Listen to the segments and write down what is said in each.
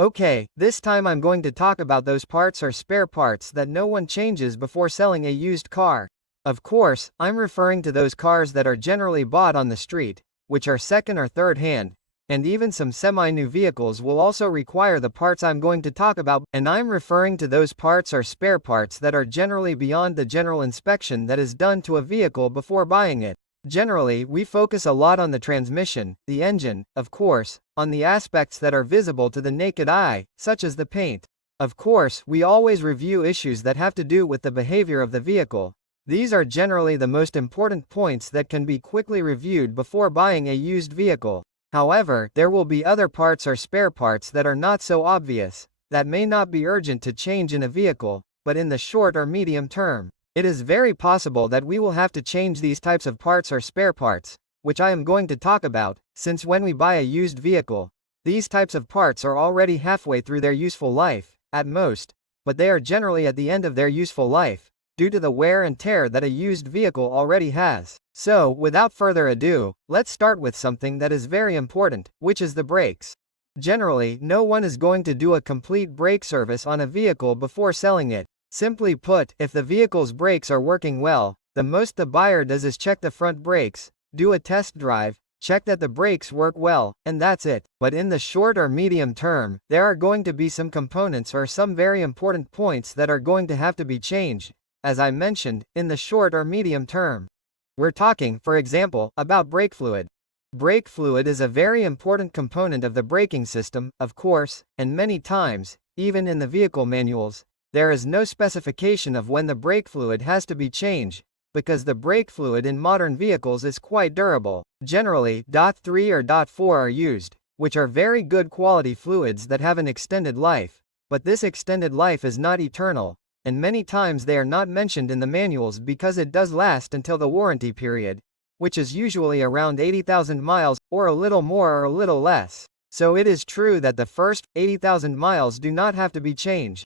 Okay, this time I'm going to talk about those parts or spare parts that no one changes before selling a used car. Of course, I'm referring to those cars that are generally bought on the street, which are second or third hand, and even some semi-new vehicles will also require the parts I'm going to talk about, and I'm referring to those parts or spare parts that are generally beyond the general inspection that is done to a vehicle before buying it. Generally, we focus a lot on the transmission, the engine, of course, on the aspects that are visible to the naked eye, such as the paint. Of course, we always review issues that have to do with the behavior of the vehicle. These are generally the most important points that can be quickly reviewed before buying a used vehicle. However, there will be other parts or spare parts that are not so obvious, that may not be urgent to change in a vehicle, but in the short or medium term. It is very possible that we will have to change these types of parts or spare parts, which I am going to talk about, since when we buy a used vehicle, these types of parts are already halfway through their useful life, at most, but they are generally at the end of their useful life, due to the wear and tear that a used vehicle already has. So, without further ado, let's start with something that is very important, which is the brakes. Generally, no one is going to do a complete brake service on a vehicle before selling it. Simply put, if the vehicle's brakes are working well, the most the buyer does is check the front brakes, do a test drive, check that the brakes work well, and that's it. But in the short or medium term, there are going to be some components or some very important points that are going to have to be changed, as I mentioned, in the short or medium term. We're talking, for example, about brake fluid. Brake fluid is a very important component of the braking system, of course, and many times, even in the vehicle manuals, there is no specification of when the brake fluid has to be changed, because the brake fluid in modern vehicles is quite durable. Generally, DOT3 or DOT4 are used, which are very good quality fluids that have an extended life, but this extended life is not eternal, and many times they are not mentioned in the manuals because it does last until the warranty period, which is usually around 80,000 miles, or a little more or a little less. So it is true that the first 80,000 miles do not have to be changed.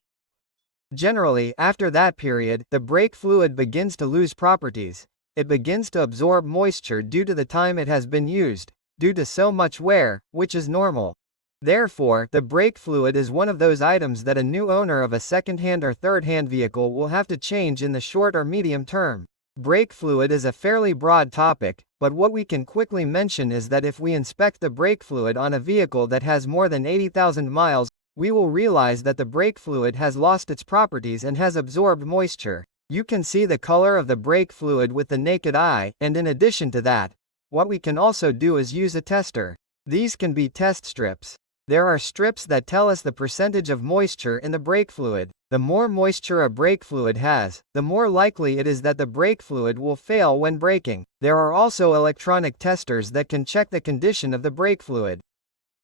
Generally, after that period, the brake fluid begins to lose properties. It begins to absorb moisture due to the time it has been used, due to so much wear, which is normal. Therefore, the brake fluid is one of those items that a new owner of a second-hand or third-hand vehicle will have to change in the short or medium term. Brake fluid is a fairly broad topic, but what we can quickly mention is that if we inspect the brake fluid on a vehicle that has more than 80,000 miles, we will realize that the brake fluid has lost its properties and has absorbed moisture. You can see the color of the brake fluid with the naked eye, and in addition to that, what we can also do is use a tester. These can be test strips. There are strips that tell us the percentage of moisture in the brake fluid. The more moisture a brake fluid has, the more likely it is that the brake fluid will fail when braking. There are also electronic testers that can check the condition of the brake fluid.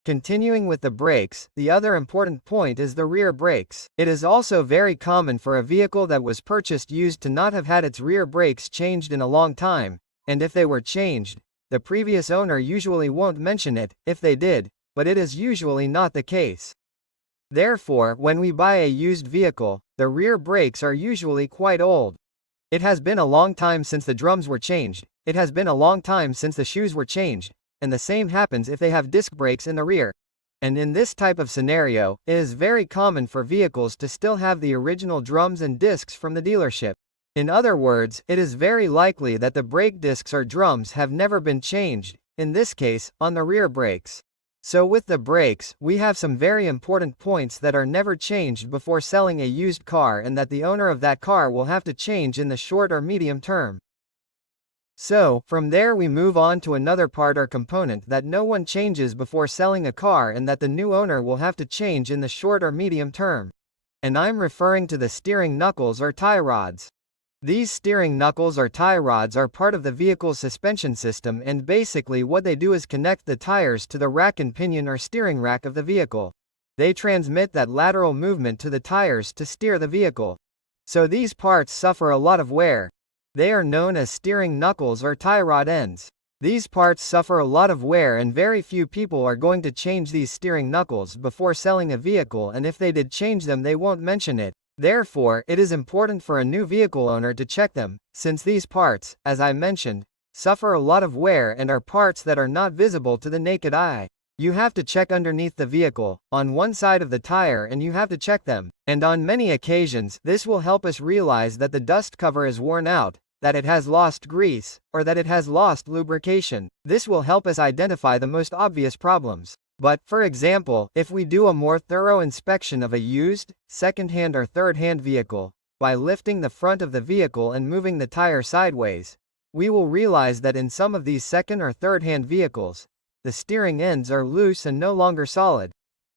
Continuing with the brakes, the other important point is the rear brakes. It is also very common for a vehicle that was purchased used to not have had its rear brakes changed in a long time, and if they were changed, the previous owner usually won't mention it, if they did, but it is usually not the case. Therefore, when we buy a used vehicle, the rear brakes are usually quite old. It has been a long time since the drums were changed, it has been a long time since the shoes were changed, and the same happens if they have disc brakes in the rear. And in this type of scenario, it is very common for vehicles to still have the original drums and discs from the dealership. In other words, it is very likely that the brake discs or drums have never been changed, in this case, on the rear brakes. So with the brakes, we have some very important points that are never changed before selling a used car and that the owner of that car will have to change in the short or medium term. So, from there we move on to another part or component that no one changes before selling a car and that the new owner will have to change in the short or medium term. And I'm referring to the steering knuckles or tie rods. These steering knuckles or tie rods are part of the vehicle's suspension system, and basically what they do is connect the tires to the rack and pinion or steering rack of the vehicle. They transmit that lateral movement to the tires to steer the vehicle. So these parts suffer a lot of wear. They are known as steering knuckles or tie rod ends. These parts suffer a lot of wear, and very few people are going to change these steering knuckles before selling a vehicle, and if they did change them they won't mention it. Therefore, it is important for a new vehicle owner to check them, since these parts, as I mentioned, suffer a lot of wear and are parts that are not visible to the naked eye. You have to check underneath the vehicle, on one side of the tire, and you have to check them. And on many occasions, this will help us realize that the dust cover is worn out, that it has lost grease, or that it has lost lubrication. This will help us identify the most obvious problems. But, for example, if we do a more thorough inspection of a used, second-hand or third-hand vehicle, by lifting the front of the vehicle and moving the tire sideways, we will realize that in some of these second or third-hand vehicles, the steering ends are loose and no longer solid.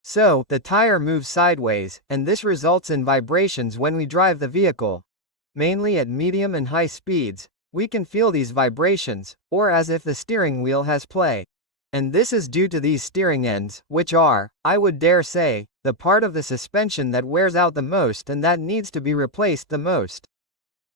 So, the tire moves sideways, and this results in vibrations when we drive the vehicle. Mainly at medium and high speeds, we can feel these vibrations, or as if the steering wheel has play. And this is due to these steering ends, which are, I would dare say, the part of the suspension that wears out the most and that needs to be replaced the most.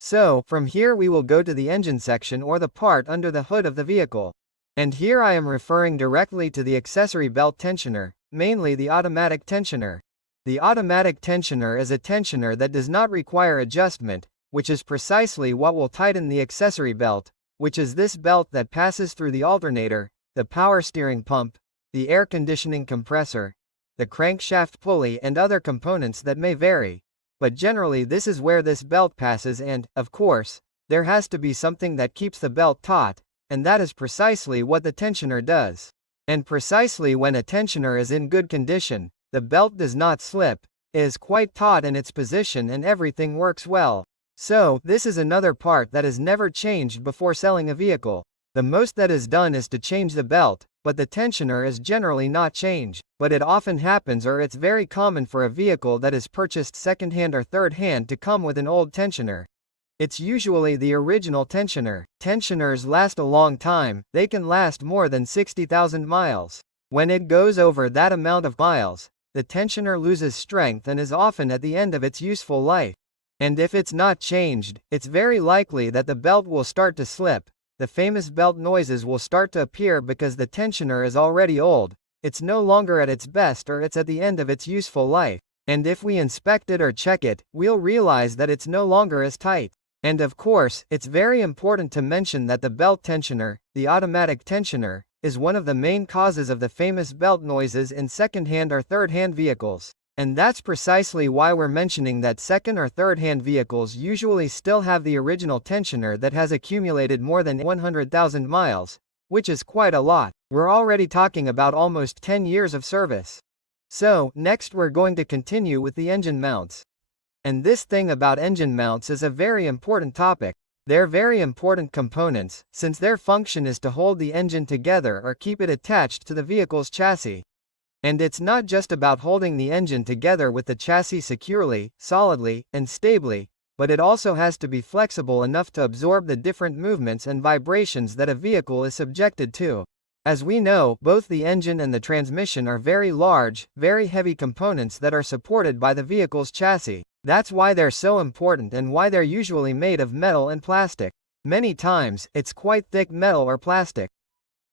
So, from here we will go to the engine section or the part under the hood of the vehicle. And here I am referring directly to the accessory belt tensioner, mainly the automatic tensioner. The automatic tensioner is a tensioner that does not require adjustment, which is precisely what will tighten the accessory belt, which is this belt that passes through the alternator, the power steering pump, the air conditioning compressor, the crankshaft pulley and other components that may vary. But generally this is where this belt passes and, of course, there has to be something that keeps the belt taut, and that is precisely what the tensioner does. And precisely when a tensioner is in good condition, the belt does not slip, is quite taut in its position and everything works well. So, this is another part that is never changed before selling a vehicle. The most that is done is to change the belt, but the tensioner is generally not changed. But it often happens, or it's very common for a vehicle that is purchased second-hand or third-hand to come with an old tensioner. It's usually the original tensioner. Tensioners last a long time, they can last more than 60,000 miles. When it goes over that amount of miles, the tensioner loses strength and is often at the end of its useful life. And if it's not changed, it's very likely that the belt will start to slip. The famous belt noises will start to appear because the tensioner is already old, it's no longer at its best, or it's at the end of its useful life. And if we inspect it or check it, we'll realize that it's no longer as tight. And of course, it's very important to mention that the belt tensioner, the automatic tensioner, is one of the main causes of the famous belt noises in second-hand or third-hand vehicles. And that's precisely why we're mentioning that second or third-hand vehicles usually still have the original tensioner that has accumulated more than 100,000 miles, which is quite a lot. We're already talking about almost 10 years of service. So, next we're going to continue with the engine mounts. And this thing about engine mounts is a very important topic. They're very important components, since their function is to hold the engine together or keep it attached to the vehicle's chassis. And it's not just about holding the engine together with the chassis securely, solidly, and stably, but it also has to be flexible enough to absorb the different movements and vibrations that a vehicle is subjected to. As we know, both the engine and the transmission are very large, very heavy components that are supported by the vehicle's chassis. That's why they're so important and why they're usually made of metal and plastic. Many times, it's quite thick metal or plastic.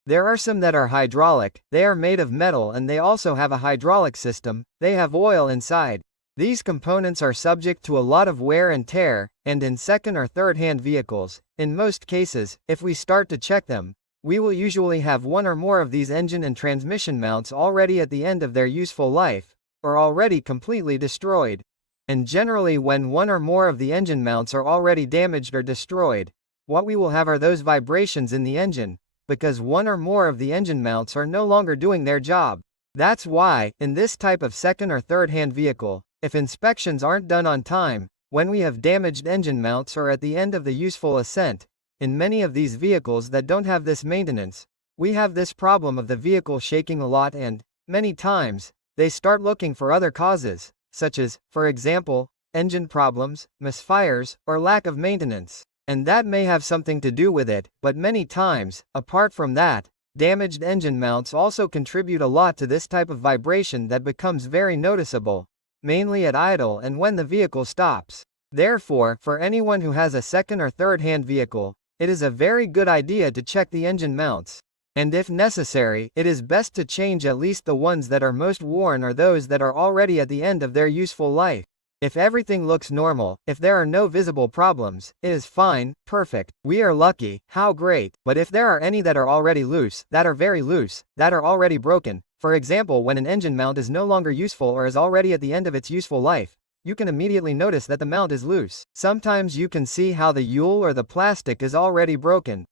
There are some that are hydraulic, they are made of metal and they also have a hydraulic system, they have oil inside. These components are subject to a lot of wear and tear, and in second or third-hand vehicles, in most cases, if we start to check them, we will usually have one or more of these engine and transmission mounts already at the end of their useful life, or already completely destroyed. And generally when one or more of the engine mounts are already damaged or destroyed, what we will have are those vibrations in the engine, because one or more of the engine mounts are no longer doing their job. That's why, in this type of second or third-hand vehicle, if inspections aren't done on time, when we have damaged engine mounts or at the end of the useful ascent, in many of these vehicles that don't have this maintenance, we have this problem of the vehicle shaking a lot and, many times, they start looking for other causes, such as, for example, engine problems, misfires, or lack of maintenance. And that may have something to do with it, but many times, apart from that, damaged engine mounts also contribute a lot to this type of vibration that becomes very noticeable, mainly at idle and when the vehicle stops. Therefore, for anyone who has a second or third-hand vehicle, it is a very good idea to check the engine mounts. And if necessary, it is best to change at least the ones that are most worn or those that are already at the end of their useful life. If everything looks normal, if there are no visible problems, it is fine, perfect, we are lucky, how great. But if there are any that are already loose, that are very loose, that are already broken, For example, when an engine mount is no longer useful or is already at the end of its useful life, you can immediately notice that the mount is loose. Sometimes you can see how the Yule or the plastic is already broken.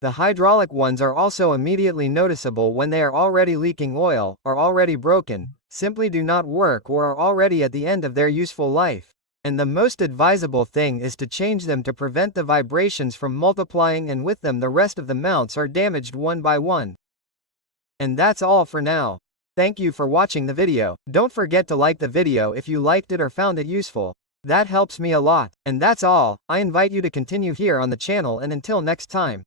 The hydraulic ones are also immediately noticeable when they are already leaking oil, are already broken, simply do not work or are already at the end of their useful life. And the most advisable thing is to change them to prevent the vibrations from multiplying, and with them the rest of the mounts are damaged one by one. And that's all for now. Thank you for watching the video. Don't forget to like the video if you liked it or found it useful. That helps me a lot. And that's all. I invite you to continue here on the channel, and until next time.